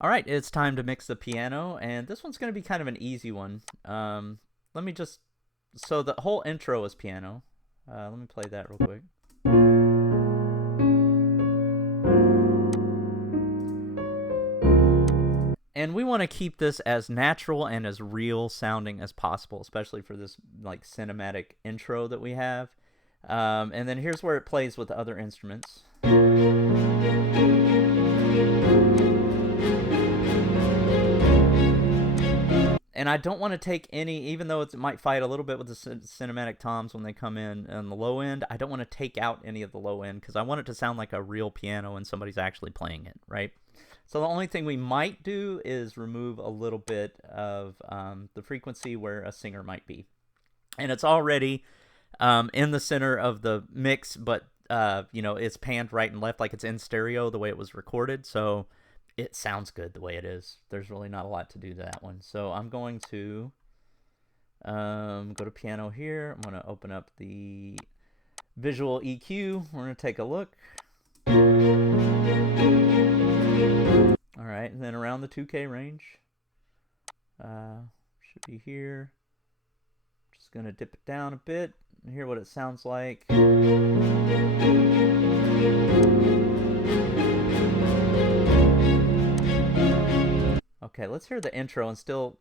All right, it's time to mix the piano, and this one's going to be kind of an easy one. Let me just. So the whole intro is piano. Let me play that real quick. And we want to keep this as natural and as real sounding as possible, especially for this like cinematic intro that we have. And then here's where it plays with other instruments. And I don't want to take any, even though it might fight a little bit with the cinematic toms when they come in on the low end, I don't want to take out any of the low end because I want it to sound like a real piano and somebody's actually playing it, right? So the only thing we might do is remove a little bit of the frequency where a singer might be. And it's already in the center of the mix, but it's panned right and left like it's in stereo the way it was recorded. So it sounds good the way it is. There's really not a lot to do to that one. So I'm going to go to piano here. I'm going to open up the visual EQ. We're going to take a look. All right, and then around the 2K range. Should be here. Just going to dip it down a bit and hear what it sounds like. Okay, let's hear the intro and still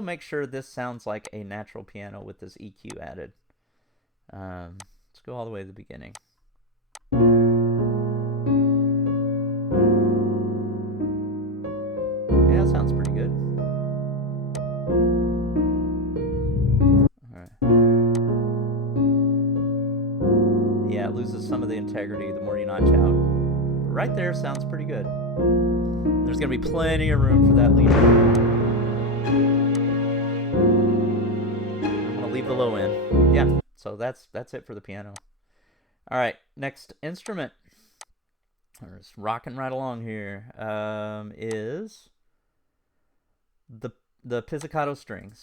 make sure this sounds like a natural piano with this EQ added. Let's go all the way to the beginning. Yeah, that sounds pretty good. All right. Yeah, it loses some of the integrity the more you notch out. But right there sounds pretty good. There's going to be plenty of room for that lead. I'm going to leave the low end. Yeah, so that's it for the piano. All right, next instrument. We're just rocking right along here. Is the pizzicato strings.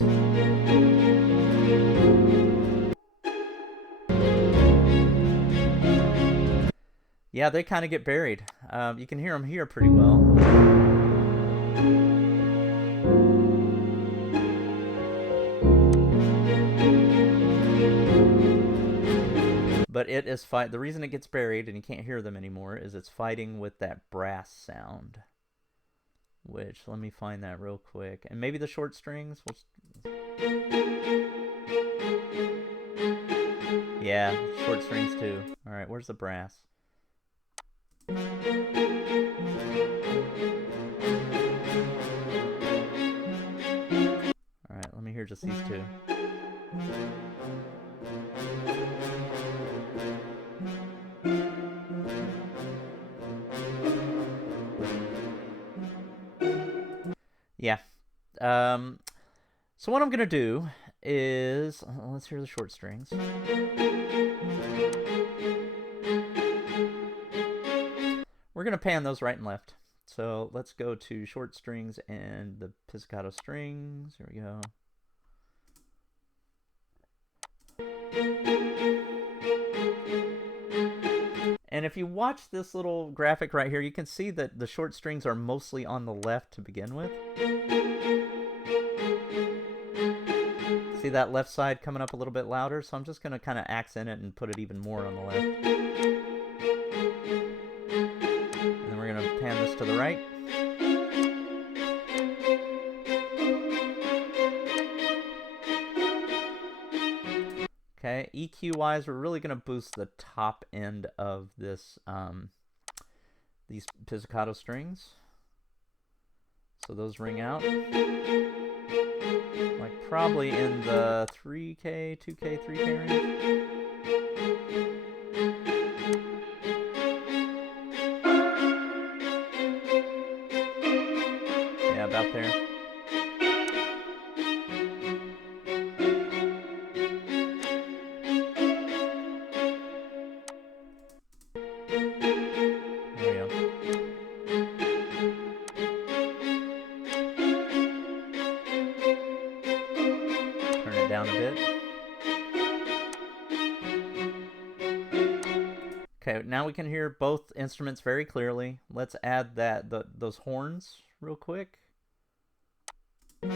Yeah, they kind of get buried. You can hear them here pretty well. But it is fight. The reason it gets buried and you can't hear them anymore is it's fighting with that brass sound. Which, let me find that real quick. And maybe the short strings. Yeah, short strings too. All right, where's the brass? All right, let me hear just these two. Yeah. So what I'm going to do is, let's hear the short strings. We're going to pan those right and left. So let's go to short strings and the pizzicato strings. Here we go. And if you watch this little graphic right here, you can see that the short strings are mostly on the left to begin with. See that left side coming up a little bit louder? So I'm just going to kind of accent it and put it even more on the left. And then we're going to pan this to the right. Okay, EQ-wise, we're really going to boost the top end of this, these pizzicato strings. So those ring out. Like probably in the 3K, 2K, 3K range. Yeah, about there. Down a bit. Okay, now we can hear both instruments very clearly. Let's add those horns real quick. Turn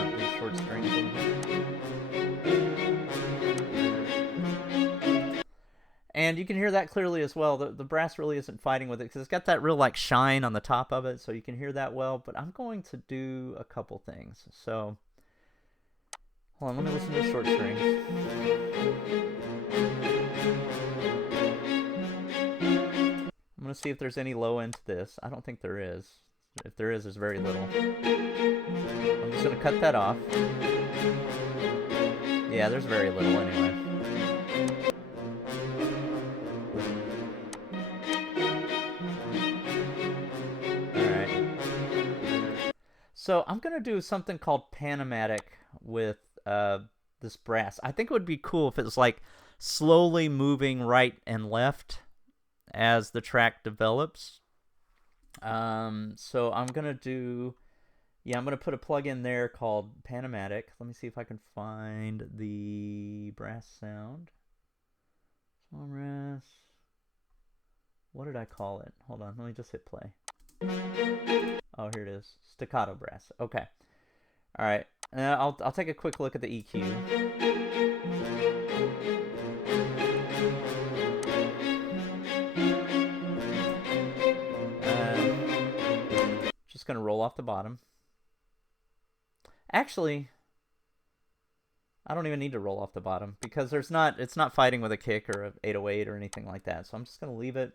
up these short strings a little bit. And you can hear that clearly as well. The brass really isn't fighting with it because it's got that real like shine on the top of it, so you can hear that well. But I'm going to do a couple things. So hold on, let me listen to the short strings. I'm going to see if there's any low end to this. I don't think there is. If there is, there's very little. I'm just going to cut that off. Yeah, there's very little anyway. Alright. So I'm going to do something called Panamatic with this brass. I think it would be cool if it was like slowly moving right and left as the track develops. So I'm going to do, I'm going to put a plug in there called Panamatic. Let me see if I can find the brass sound. Small brass. What did I call it? Hold on, let me just hit play. Oh, here it is. Staccato brass. Okay. All right. I'll take a quick look at the EQ. Just gonna roll off the bottom. Actually, I don't even need to roll off the bottom because it's not fighting with a kick or a 808 or anything like that. So I'm just gonna leave it.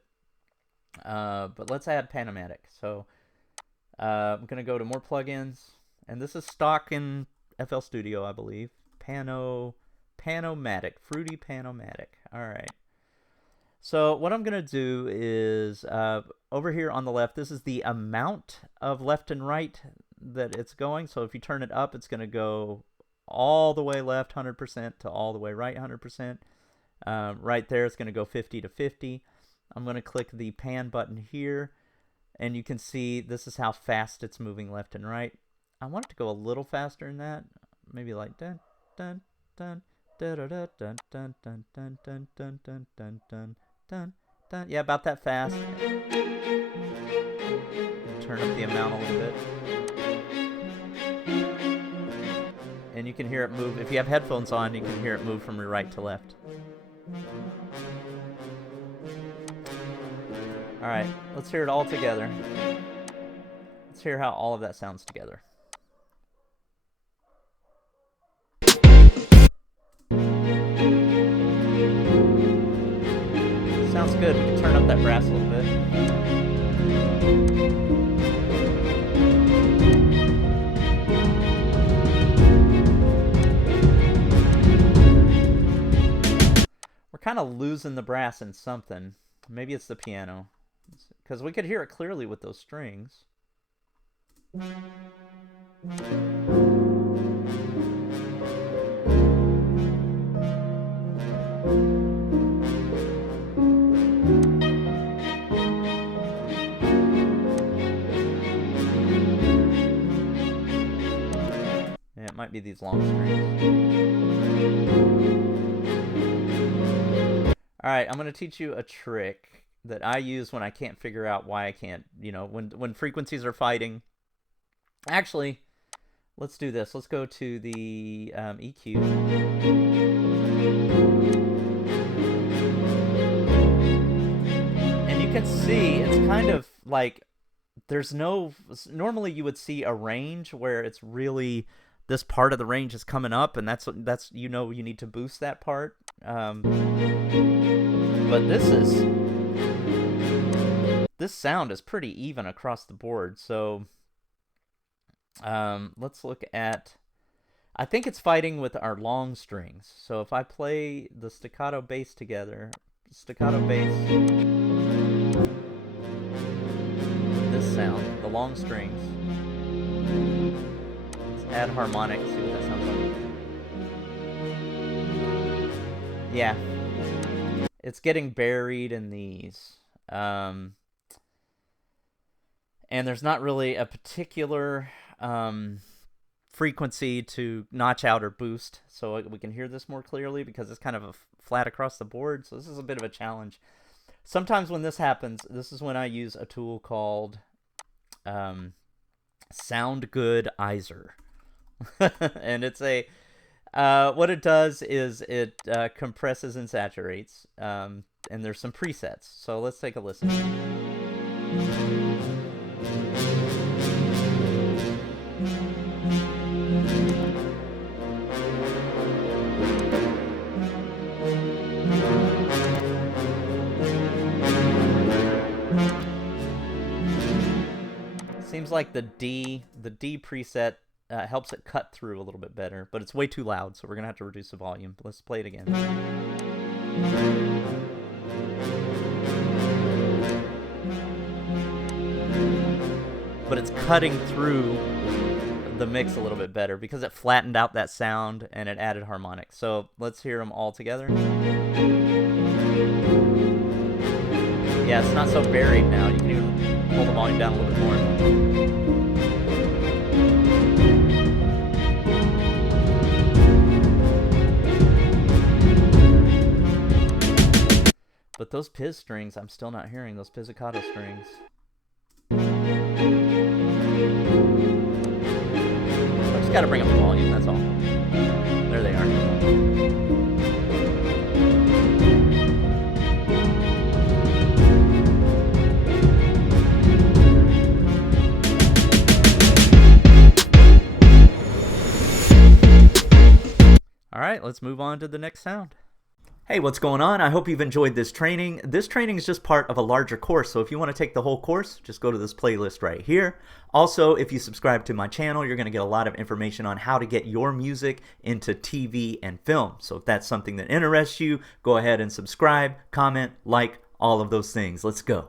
But let's add Panamatic. So I'm gonna go to more plugins, and this is stock in FL Studio, I believe. Panomatic, Fruity Panomatic. All right. So what I'm going to do is over here on the left, this is the amount of left and right that it's going. So if you turn it up, it's going to go all the way left 100% to all the way right 100%. Right there, it's going to go 50 to 50. I'm going to click the pan button here, and you can see this is how fast it's moving left and right. I want it to go a little faster than that. Maybe like dun dun dun dun dun dun dun dun dun dun dun dun dun dun dun. Dun, dun. Yeah, about that fast. Turn up the amount a little bit. And you can hear it move. If you have headphones on, you can hear it move from your right to left. Alright, let's hear it all together. Let's hear how all of that sounds together. Sounds good. We can turn up that brass a little bit. We're kind of losing the brass in something. Maybe it's the piano. Because we could hear it clearly with those strings. It might be these long strings. Alright, I'm going to teach you a trick that I use when I can't figure out why I can't, when frequencies are fighting. Actually, let's do this. Let's go to the EQ. And you can see it's kind of like normally you would see a range where it's really, this part of the range is coming up, and that's you need to boost that part. But this sound is pretty even across the board. So let's look at, I think it's fighting with our long strings. So if I play the staccato bass together, staccato bass, this sound, the long strings. Let's add harmonic, see what that sounds like. Yeah. It's getting buried in these. And there's not really a particular frequency to notch out or boost so we can hear this more clearly, because it's kind of a flat across the board. So this is a bit of a challenge. Sometimes when this happens, this is when I use a tool called Sound Good Izer. And it's a what it does is it compresses and saturates, and there's some presets. So let's take a listen. Seems like the D preset helps it cut through a little bit better, but it's way too loud, so we're gonna have to reduce the volume. Let's play it again. But it's cutting through the mix a little bit better because it flattened out that sound and it added harmonics. So let's hear them all together. Yeah, it's not so buried now. You can even pull the volume down a little bit more. But those Piz strings, I'm still not hearing those pizzicato strings. I just gotta bring up the volume, that's all. There they are. All right, let's move on to the next sound. Hey, what's going on? I hope you've enjoyed this training. This training is just part of a larger course, so if you want to take the whole course, just go to this playlist right here. Also, if you subscribe to my channel, you're going to get a lot of information on how to get your music into TV and film. So if that's something that interests you, go ahead and subscribe, comment, like, all of those things. Let's go.